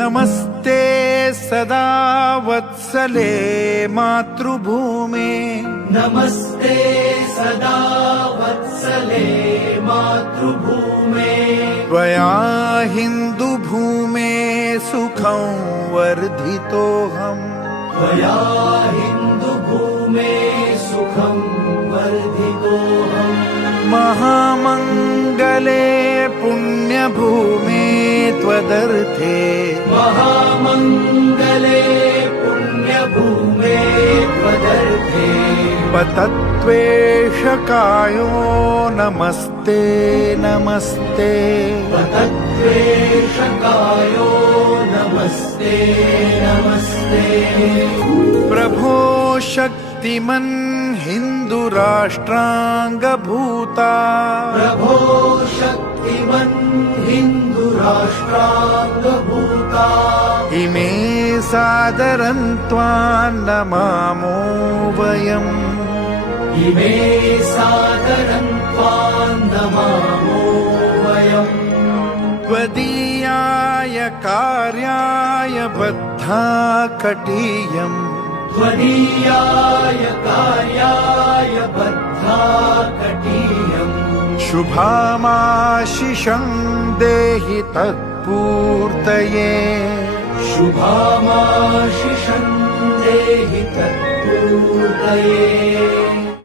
नमस्ते सदा वत्सले मातृभूमे नमस्ते सदा वत्सले मातृभूमे त्वया हिन्दुभूमे सुखं वर्धितोऽहम् त्वया हिन्दुभूमे सुखं वर्धितोऽहम् महामङ्गले पुण्यभूमे त्वदर्थे महामङ्गले पुण्यभूमे त्वदर्थे पतत्वेषकायो नमस्ते नमस्ते पतत्वेषकायो नमस्ते नमस्ते प्रभो शक्तिमन् हिन्दुराष्ट्राङ्गभूता प्रभो शक्तिमन् हिन्दुराष्ट्राङ्गभूता इमे सादरं त्वां नमामो वयम् इमे सादरं त्वां नमामो वयम् त्वदीयाय कार्याय बद्धा कटीयम् त्वदीयाय कार्याय बद्धा कटीयम् शुभामाशिषं देहि तत्पूर्तये शुभामाशिषं देहि तत्पूर्तये